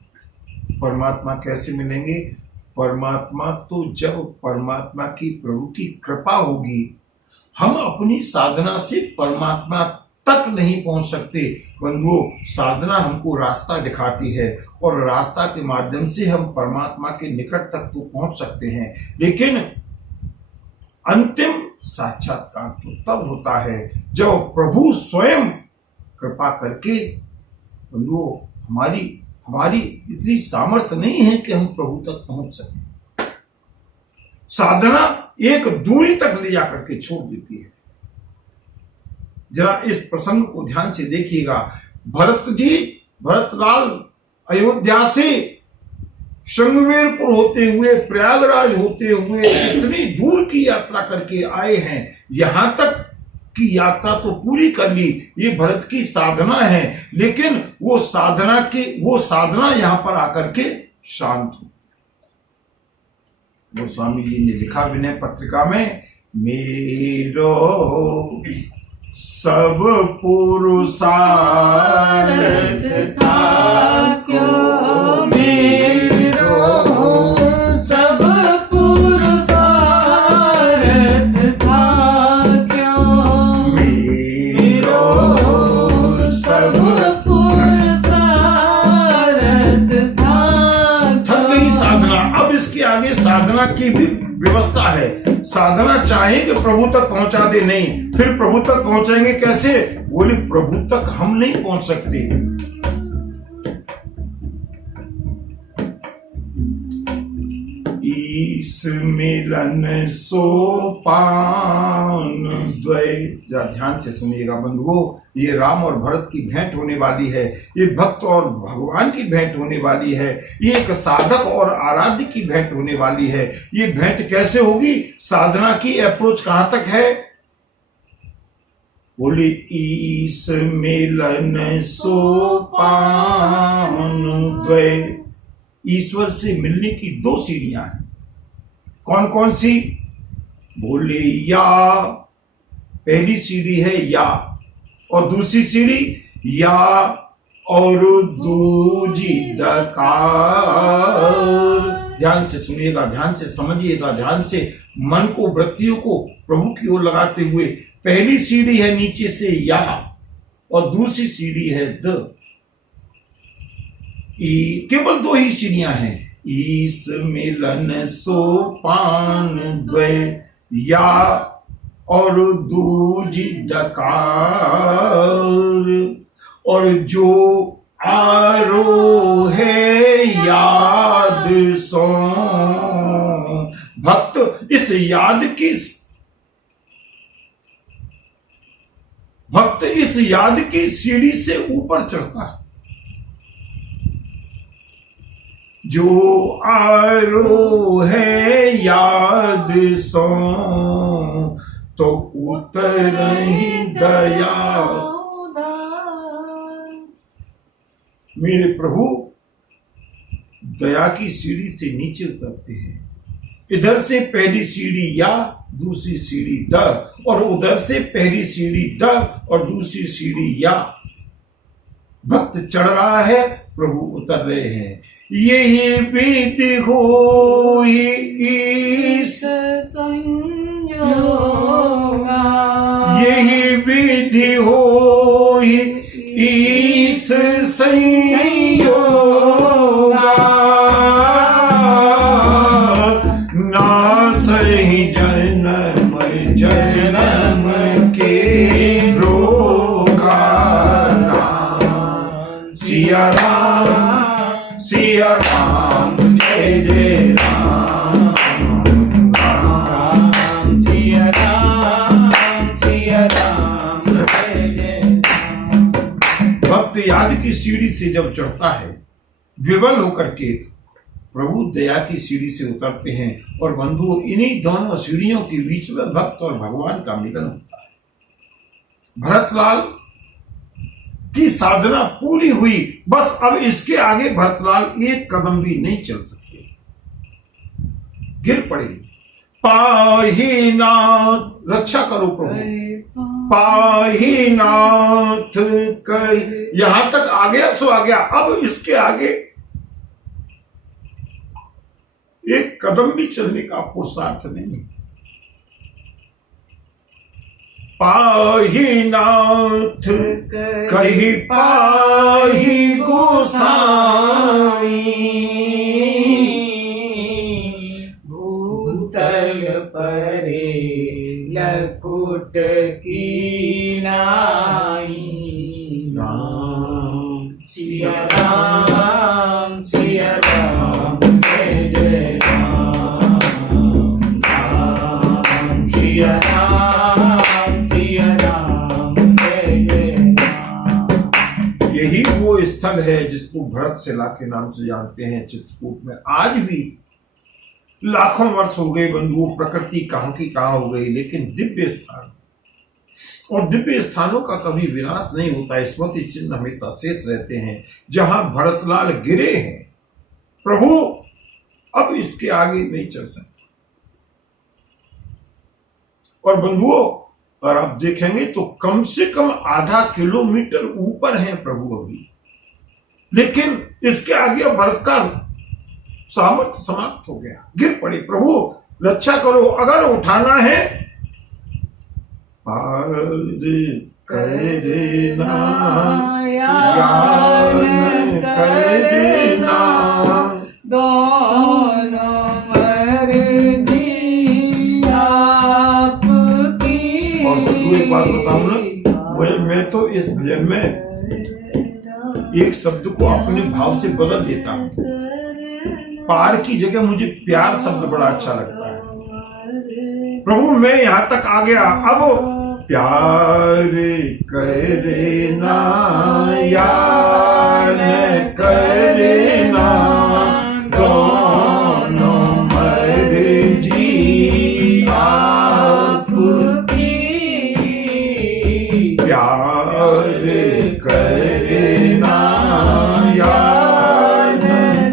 परमात्मा कैसे मिलेंगे? परमात्मा तो जब परमात्मा की प्रभु की कृपा होगी। हम अपनी साधना से परमात्मा तक नहीं पहुंच सकते, पर वो साधना हमको रास्ता दिखाती है और रास्ता के माध्यम से हम परमात्मा के निकट तक तो पहुंच सकते हैं। लेकिन अंतिम साक्षात्कार तो तब होता है जब प्रभु स्वयं कृपा करके, वो हमारी इतनी सामर्थ्य नहीं है कि हम प्रभु तक पहुंच सकें। साधना एक दूरी तक ले जाकर के छोड़ देती है। जरा इस प्रसंग को ध्यान से देखिएगा। भरतलाल अयोध्या से श्रृंगवेरपुर होते हुए, प्रयागराज होते हुए इतनी दूर की यात्रा करके आए हैं। यहां तक की यात्रा तो पूरी कर ली, ये भरत की साधना है। लेकिन वो साधना यहां पर आकर के शांत हो। गोस्वामी जी ने लिखा विनय पत्रिका में, मेरो सब पुरुषार्थ था क्यों मेरो सब पुरुषार्थ था क्यों मेरो सब पुरुषार्थ था थक गई साधना। अब इसके आगे साधना की भी व्यवस्था है। साधना चाहेंगे प्रभु तक पहुंचा दे, नहीं, फिर प्रभु तक पहुंचाएंगे कैसे? बोले प्रभु तक हम नहीं पहुंच सकते। ईस मिलन सोपान द्वय। जरा ध्यान से सुनिएगा बंधुओं, ये राम और भरत की भेंट होने वाली है। ये भक्त और भगवान की भेंट होने वाली है। ये एक साधक और आराध्य की भेंट होने वाली है। ये भेंट कैसे होगी? साधना की अप्रोच कहां तक है? बोले ईस मिलन सोपान द्वय। ईश्वर से मिलने की दो सीढ़ियां हैं। कौन कौन सी? बोले या, पहली सीढ़ी है या, और दूसरी सीढ़ी या और दूजी दकार। ध्यान से सुनिएगा, ध्यान से समझिएगा, ध्यान से मन को, वृत्तियों को प्रभु की ओर लगाते हुए। पहली सीढ़ी है नीचे से या, और दूसरी सीढ़ी है द। केवल दो ही सीढ़ियां हैं। ईस मिलन सोपान द्वय, या और दूजी दकार। और जो आरोहे याद सो, भक्त इस याद की सीढ़ी से ऊपर चढ़ता है। जो आरोहे याद सो, तो उतर ही दया। मेरे प्रभु दया की सीढ़ी से नीचे उतरते हैं। इधर से पहली सीढ़ी या, दूसरी सीढ़ी द, और उधर से पहली सीढ़ी द और दूसरी सीढ़ी या। भक्त चढ़ रहा है, प्रभु उतर रहे हैं। यही विधि होई ईस संयोगा, यही विधि होई ईस संयोग। सिया राम जय जय राम। राम सिया राम जय जय राम। भक्त याद की सीढ़ी से जब चढ़ता है, विवल होकर के प्रभु दया की सीढ़ी से उतरते हैं, और बंधुओं इन्हीं दोनों सीढ़ियों के बीच में भक्त और भगवान का मिलन होता है। भरतलाल की साधना पूरी हुई, बस अब इसके आगे भरतलाल एक कदम भी नहीं चल सकते, गिर पड़े। पाही नाथ, रक्षा करो प्रभु, पाही नाथ कई, यहां तक आ गया सो आ गया, अब इसके आगे एक कदम भी चलने का पुरुषार्थ नहीं। पाही नाथ कही पाही गोसाई, भूतल परे लकुट की नाई। राम सिया राम जय जय राम। राम सिया राम जय जय राम। यही वो स्थल है जिसको भरतशिला के नाम से जानते हैं चित्रकूट में। आज भी लाखों वर्ष हो गए बंधुओं, प्रकृति कहां की कहां हो गई, लेकिन दिव्य स्थान और दिव्य स्थानों का कभी विनाश नहीं होता, स्मृति चिन्ह हमेशा शेष रहते हैं। जहां भरतलाल गिरे हैं, प्रभु अब इसके आगे नहीं चल सकते। और बंधुओं, और आप देखेंगे तो कम से कम आधा किलोमीटर ऊपर हैं प्रभु अभी, लेकिन इसके आगे भरत का सामर्थ्य समाप्त हो गया, गिर पड़े। प्रभु रक्षा करो, अगर उठाना है पार करना, यान करना, दोनों मर्जी आपकी। और एक बात बताऊं ना, मैं तो इस भजन में एक शब्द को अपने भाव से बदल देता हूं। पार की जगह मुझे प्यार शब्द बड़ा अच्छा लगता है। प्रभु मैं यहां तक आ गया, अब प्यार करना, यार करना, दोनों मर्जी आपकी। प्यार करना, यार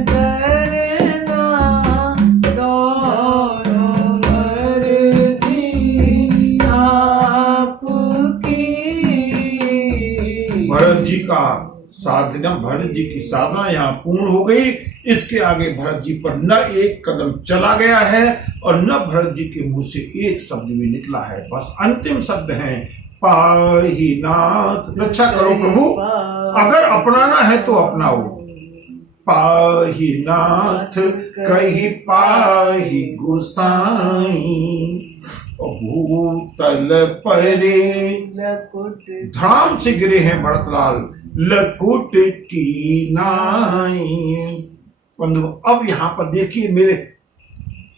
करना, दोनों मर्जी आपकी। भरत जी का साधना, भरत जी की साधना यहाँ पूर्ण हो गई। इसके आगे भरत जी पर न एक कदम चला गया है और न भरत जी के मुंह से एक शब्द भी निकला है। बस अंतिम शब्द है पाही नाथ, रक्षा करो प्रभु, अगर अपनाना है तो अपनाओ। पाही नाथ कही पाही गोसाई, भूतल परे लकुट धाम से गिरे हैं भरतलाल, लकुट की नाई। बंधु अब यहाँ पर देखिए, मेरे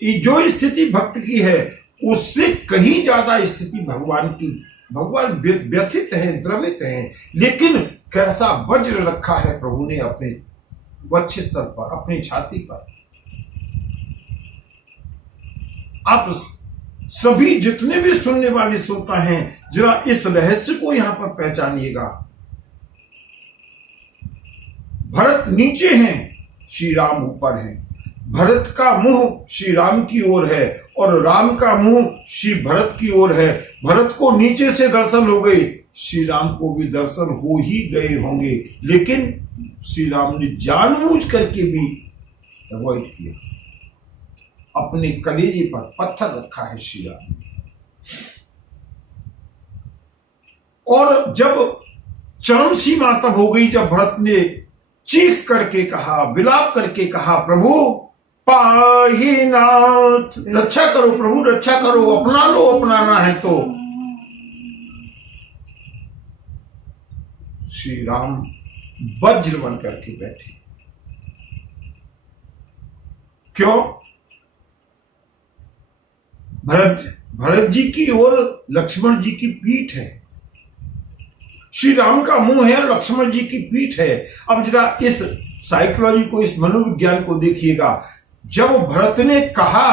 ये जो स्थिति भक्त की है उससे कहीं ज्यादा स्थिति भगवान की। भगवान व्यथित है, द्रवित है, लेकिन कैसा वज्र रखा है प्रभु ने अपने वक्षस्थल पर, अपनी छाती पर। आप सभी जितने भी सुनने वाले श्रोता हैं, जरा इस रहस्य को यहां पर पहचानिएगा। भरत नीचे हैं, श्री राम ऊपर हैं। भरत का मुंह श्री राम की ओर है और राम का मुंह श्री भरत की ओर है। भरत को नीचे से दर्शन हो गए, श्री राम को भी दर्शन हो ही गए होंगे, लेकिन श्री राम ने जानबूझ करके भी अवॉइड किया। अपने कलेजे पर पत्थर रखा है श्री राम ने। और जब चरम सीमा तब हो गई, जब भरत ने चीख करके कहा, विलाप करके कहा, प्रभु पाही नाथ, रक्षा करो प्रभु, रक्षा करो, अपना लो, अपनाना है तो। श्री राम वज्र बन करके बैठे। क्यों? भरत जी की और लक्ष्मण जी की पीठ है, श्री राम का मुंह है, लक्ष्मण जी की पीठ है। अब जरा इस साइकोलॉजी को, इस मनोविज्ञान को देखिएगा। जब भरत ने कहा,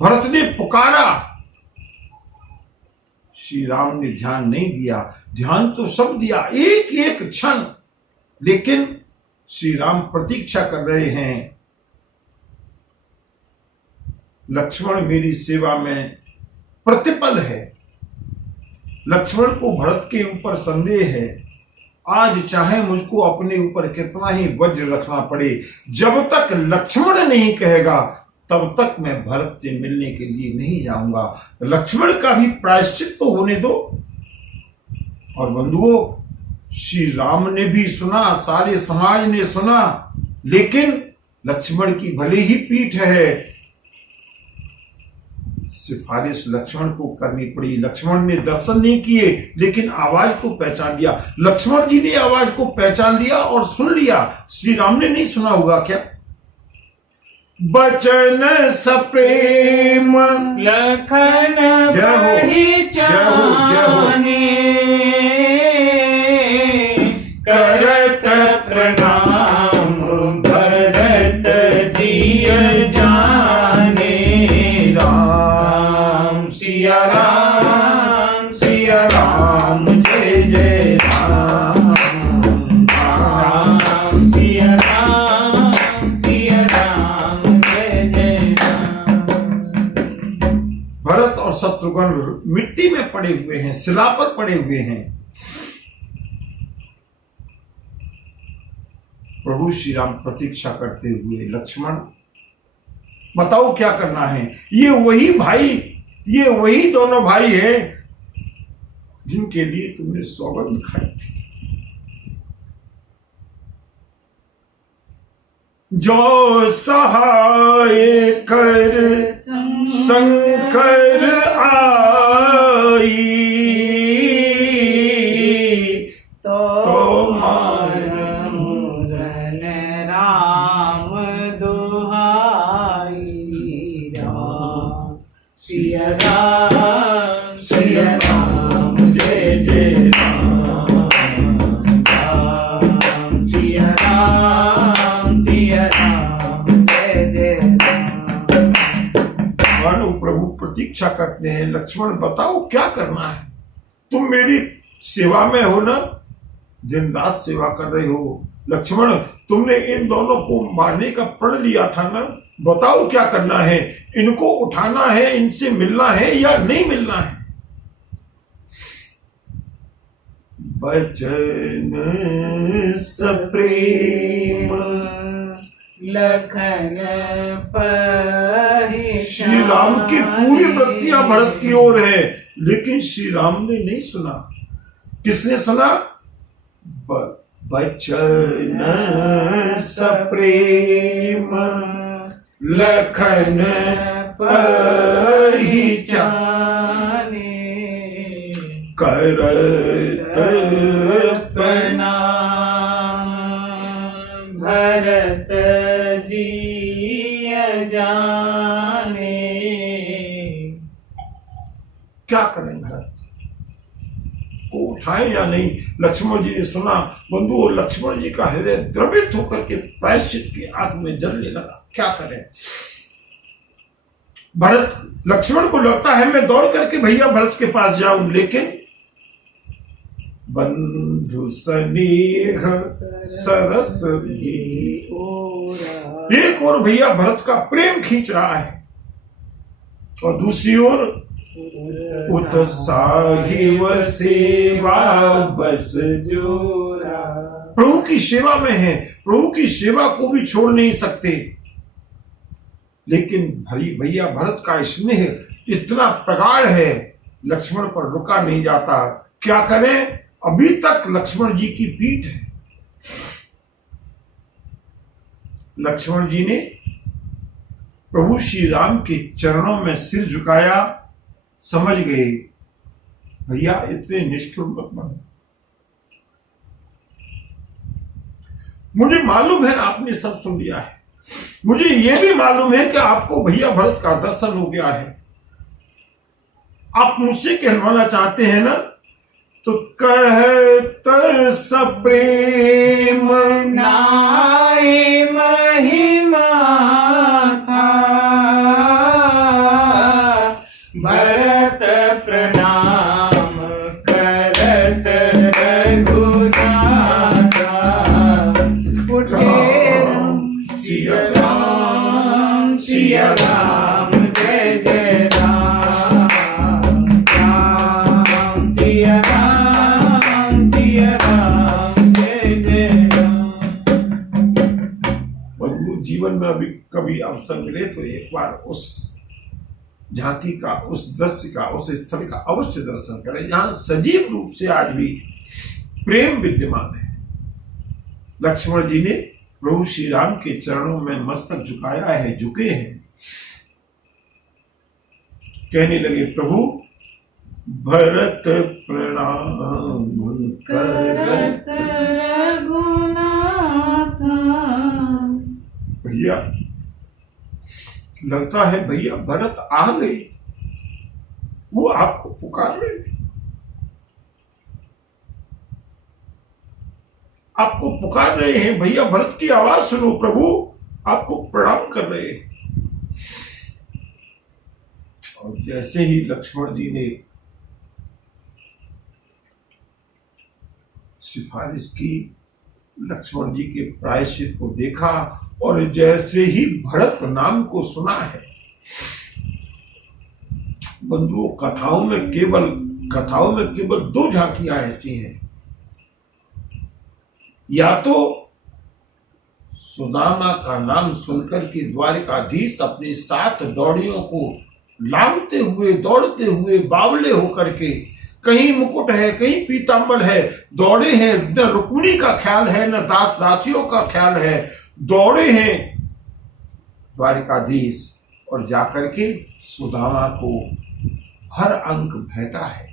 भरत ने पुकारा, श्री राम ने ध्यान नहीं दिया। ध्यान तो सब दिया, एक एक क्षण, लेकिन श्री राम प्रतीक्षा कर रहे हैं, लक्ष्मण मेरी सेवा में प्रतिपल है। लक्ष्मण को भरत के ऊपर संदेह है, आज चाहे मुझको अपने ऊपर कितना ही वज्र रखना पड़े, जब तक लक्ष्मण नहीं कहेगा तब तक मैं भरत से मिलने के लिए नहीं जाऊंगा। लक्ष्मण का भी प्रायश्चित तो होने दो। और बंधुओं, श्री राम ने भी सुना, सारे समाज ने सुना, लेकिन लक्ष्मण की भले ही पीठ है, सिफारिश लक्ष्मण को करनी पड़ी। लक्ष्मण ने दर्शन नहीं किए, लेकिन आवाज को पहचान लिया। लक्ष्मण जी ने आवाज को पहचान लिया और सुन लिया, श्री राम ने नहीं सुना होगा क्या? बचन सप्रेम लखन जय हो, जय हो, जय हो। करत प्रणाम भरत दिय जाने, राम सिया राम, सिया राम, जय जय राम, राम सिया राम, सिया राम, जय जय राम। भरत और शत्रुघ्न मिट्टी में पड़े हुए हैं, शिला पर पड़े हुए हैं। प्रभु श्री राम प्रतीक्षा करते हुए, लक्ष्मण बताओ क्या करना है? ये वही भाई, ये वही दोनों भाई हैं जिनके लिए तुमने सौगंध खाई थी। जो सहाय कर शंकर आई, तो मुरन राम दुहाई, राम सिया राम, सिया राम, जय जय राम, राम सिया राम, सिया राम, जय जय राम। मानो प्रभु प्रतीक्षा करते हैं, लक्ष्मण बताओ क्या करना है? तुम मेरी सेवा में हो ना, दिन रात सेवा कर रहे हो। लक्ष्मण, तुमने इन दोनों को मारने का प्रण लिया था ना, बताओ क्या करना है? इनको उठाना है, इनसे मिलना है या नहीं मिलना है? बचन सप्रेम लखन पहिचाने। श्री राम की पूरी वृत्तियां भरत की ओर है, लेकिन श्री राम ने नहीं सुना। किसने सुना? बचन सप्रेम लखन पहिचाने, करत प्रणाम भरत जी जाने। क्या करें? भरत को उठाएं या नहीं? लक्ष्मण जी ने सुना। बंधु, लक्ष्मण जी का हृदय द्रवित होकर के प्रायश्चित की आग में जलने लगा। क्या करें? भरत, लक्ष्मण को लगता है मैं दौड़ करके भैया भरत के पास जाऊं, लेकिन बंधु स्नेह सरस एक और भैया भरत का प्रेम खींच रहा है, और दूसरी ओर उत्साहिव सेवा बस जोरा। प्रभु की सेवा में है, प्रभु की सेवा को भी छोड़ नहीं सकते, लेकिन भैया भरत का स्नेह इतना प्रगाढ़ है, लक्ष्मण पर रुका नहीं जाता। क्या करें? अभी तक लक्ष्मण जी की पीठ है। लक्ष्मण जी ने प्रभु श्री राम के चरणों में सिर झुकाया, समझ गए भैया इतने निष्ठुर मत बनो। मुझे मालूम है आपने सब सुन लिया है, मुझे यह भी मालूम है कि आपको भैया भरत का दर्शन हो गया है। आप मुझसे कहलवाना चाहते हैं ना, तो कहत सप्रेम नाय महिमा था, भरत प्रणाम करत रघुनाथा। उठे सिया सिया राम जय जय राम, राम सिया राम जय जय राम। बंधु, जीवन में अभी कभी अवसर मिले तो एक बार उस झांकी का, उस दृश्य का, उस स्थल का अवश्य दर्शन करें जहां सजीव रूप से आज भी प्रेम विद्यमान है। लक्ष्मण जी ने प्रभु श्री राम के चरणों में मस्तक झुकाया है, झुके हैं, कहने लगे प्रभु भरत प्रणाम करत रघुनाथा। भैया, लगता है भैया भरत आ गई, वो आपको पुकार रहे, आपको पुकार रहे हैं। भैया भरत की आवाज सुनो, प्रभु आपको प्रणाम कर रहे हैं। और जैसे ही लक्ष्मण जी ने सिफारिश की, लक्ष्मण जी के प्रायश्चित को देखा, और जैसे ही भरत नाम को सुना है, बंधुओं कथाओं में केवल दो झांकियां ऐसी हैं। या तो सुदामा का नाम सुनकर के द्वारिकाधीश अपने 7 दौड़ियों को लांघते हुए, दौड़ते हुए, बावले होकर के, कहीं मुकुट है, कहीं पीतांबर है, दौड़े हैं, न रुक्मिणी का ख्याल है, न दास दासियों का ख्याल है, दौड़े हैं द्वारिकाधीश, और जाकर के सुदामा को हर अंक भेंटा है।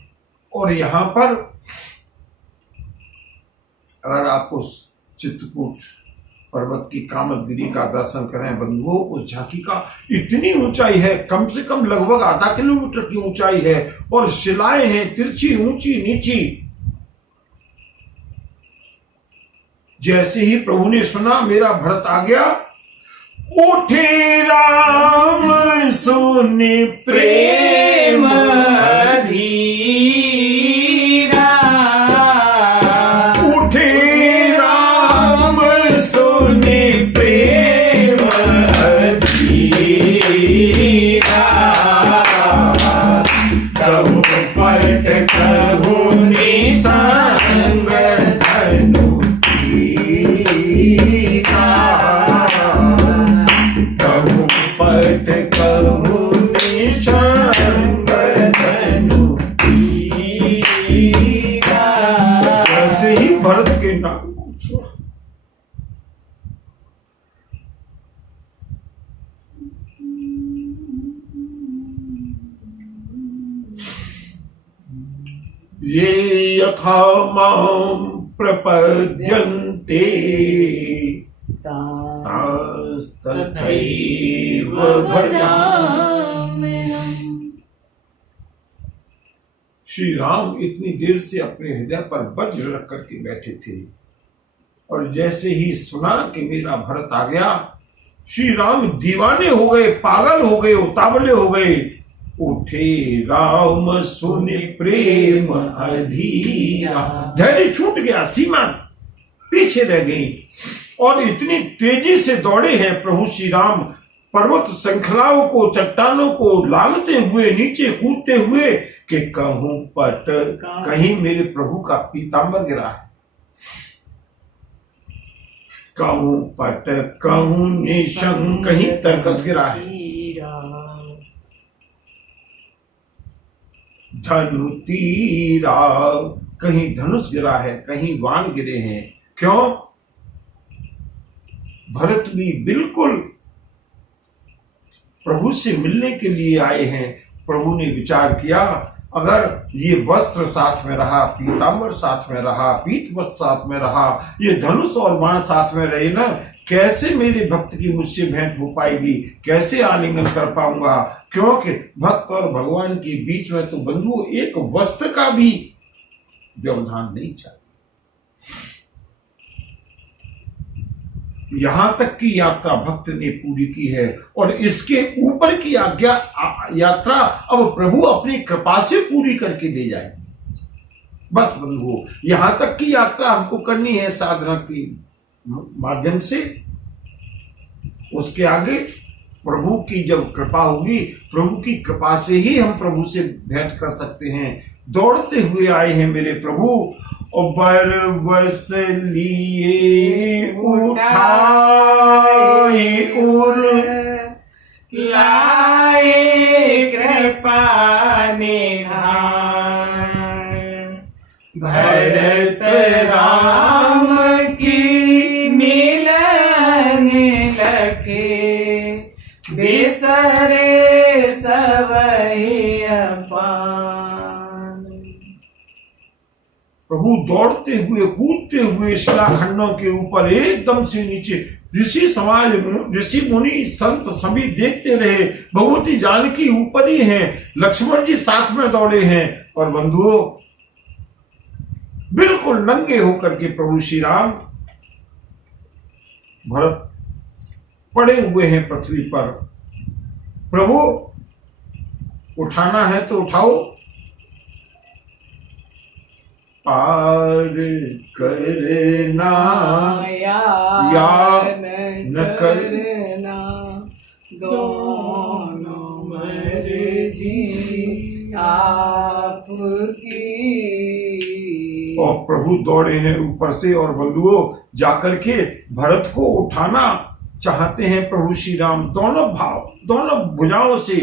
और यहां पर अगर आप उस चित्रकूट पर्वत की कामदगिरी का दर्शन करें बंधुओं, उस झांकी का इतनी ऊंचाई है, कम से कम लगभग आधा किलोमीटर की ऊंचाई है, और शिलाएं हैं तिरछी, ऊंची नीची। जैसे ही प्रभु ने सुना मेरा भरत आ गया, उठे राम सोने प्रेम धीरा, उठे राम सोने प्रेम धीरा, कहूँ पलट कहूँ निसंग धनु तीरा, कहूँ पलट कहूँ निसंग धनु तीरा। जैसे ही भरत के नाम को सुना, ये यथा मां प्रपद्यन्ते तथैव भजाम्यहम्। श्री राम इतनी देर से अपने हृदय पर वज्र रख करके बैठे थे, और जैसे ही सुना कि मेरा भरत आ गया, श्री राम दीवाने हो गए, पागल हो गए, उतावले हो गए। उठे राम सुनि प्रेम अधीरा, धैर्य छूट गया, सीमा पीछे रह गई, और इतनी तेजी से दौड़े हैं प्रभु श्री राम, पर्वत श्रृंखलाओं को, चट्टानों को लांघते हुए, नीचे कूदते हुए, कि कहूं पट कहीं मेरे प्रभु का पीतांबर गिरा है, कहूं पट कहूं निशंक कहीं तरकस गिरा है, धनु तीरा कहीं धनुष गिरा है, कहीं बाण गिरे हैं। क्यों? भरत भी बिल्कुल प्रभु से मिलने के लिए आए हैं, प्रभु ने विचार किया, अगर ये वस्त्र साथ में रहा, पीतांबर साथ में रहा, पीत वस्त्र साथ में रहा, ये धनुष और बाण साथ में रहे ना, कैसे मेरे भक्त की मुझसे भेंट हो पाएगी, कैसे आलिंगन कर पाऊंगा? क्योंकि भक्त और भगवान के बीच में तो बंधु एक वस्त्र का भी व्यवधान नहीं चाहिए। यहां तक की यात्रा भक्त ने पूरी की है और इसके ऊपर की आज्ञा यात्रा अब प्रभु अपनी कृपा से पूरी करके दे जाएंगे। बस बंधु, यहां तक की यात्रा हमको करनी है साधना के माध्यम से। उसके आगे प्रभु की जब कृपा होगी, प्रभु की कृपा से ही हम प्रभु से भेंट कर सकते हैं। दौड़ते हुए आए हैं मेरे प्रभु, और बरबस लिए उठाए और लाए कृपा निधान, भरत राम की मिलन लखे, बिसरे सबहि अपान। प्रभु दौड़ते हुए कूदते हुए शिलाखंडों के ऊपर एकदम से नीचे, ऋषि समाज, ऋषि मुनि संत सभी देखते रहे। भगवती जानकी ऊपर ही हैं, लक्ष्मण जी साथ में दौड़े हैं, और बंधुओं बिल्कुल नंगे होकर के प्रभु श्री राम भरत पड़े हुए हैं पृथ्वी पर। प्रभु उठाना है तो उठाओ, पार करना या न करना, दोनों मर्जी आपकी। और प्रभु दौड़े हैं ऊपर से, और बंधुओं जाकर के भरत को उठाना चाहते हैं प्रभु श्री राम। दोनों भुजाओं से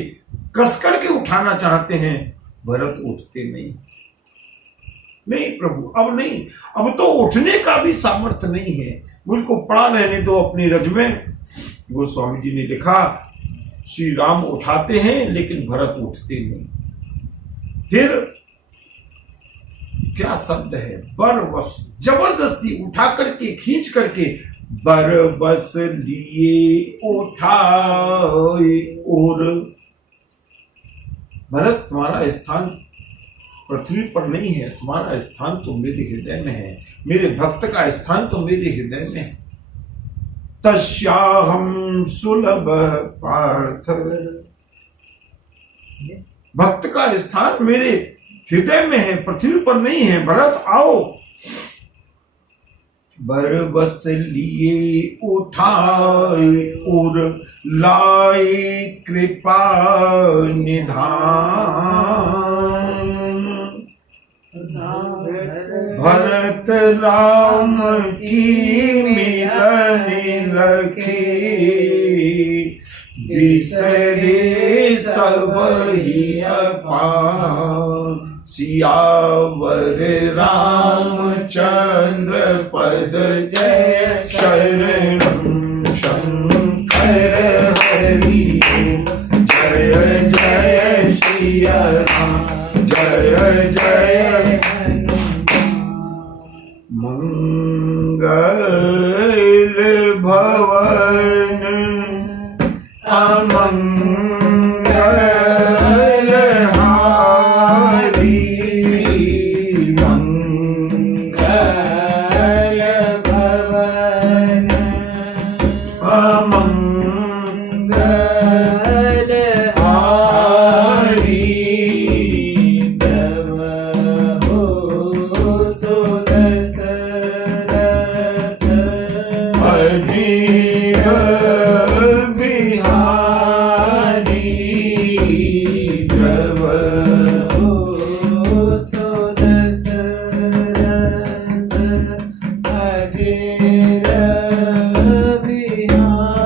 कस करके उठाना चाहते हैं। भरत उठते नहीं प्रभु, अब नहीं, अब तो उठने का भी सामर्थ्य नहीं है, मुझको पड़ा रहने दो अपनी रज में। गोस्वामी जी ने लिखा, श्री राम उठाते हैं लेकिन भरत उठते नहीं। फिर क्या शब्द है, बरबस, जबरदस्ती उठा करके खींच करके, बरबस लिए उठाए और। भरत, तुम्हारा स्थान पृथ्वी पर नहीं है, तुम्हारा स्थान तो मेरे हृदय में है, मेरे भक्त का स्थान तो मेरे हृदय में है। तस्याहम सुलभ पार्थ, भक्त का स्थान मेरे हृदय में है, पृथ्वी पर नहीं है। भरत आओ। बरबस लिए उठाए और लाए कृपा निधान, भरत राम की मिलन लखे, बिसरे सबहि अपान। सियावर रामचंद्र पद जय, शरणं शंकर हरि, जय जय सिया राम, जय जय मंगल भवन अमंगल हारी, मंगल भवन अमंगल हारी, तव हो सुदशरथ अजीब बिहारी, द्रव हो सुदशरथ अजीर बिहारी।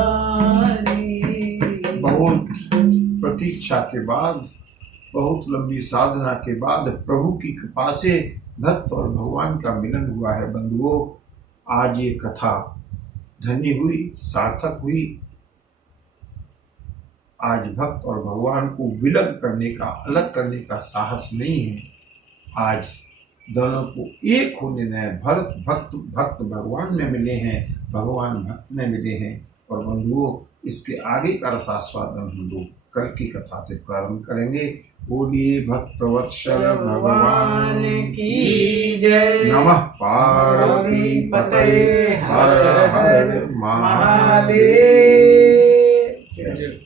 बहुत प्रतीक्षा के बाद, बहुत लंबी साधना के बाद प्रभु की कृपा से भक्त और भगवान का मिलन हुआ है। बंधुओं, आज ये कथा धन्य हुई, सार्थक हुई। आज भक्त और भगवान को विलग करने का, अलग करने का साहस नहीं है। आज दोनों को एक होने दें। भक्त भक्त भगवान में मिले हैं, भगवान भक्त में मिले हैं। और बंधुओं, इसके आगे का रसास्वादन हम लोग कल की कथा से प्रारंभ करेंगे। बोलिए भक्तवत्सल भगवान की जय। नमः पार्वती पतये हर हर महादेव। महादेव।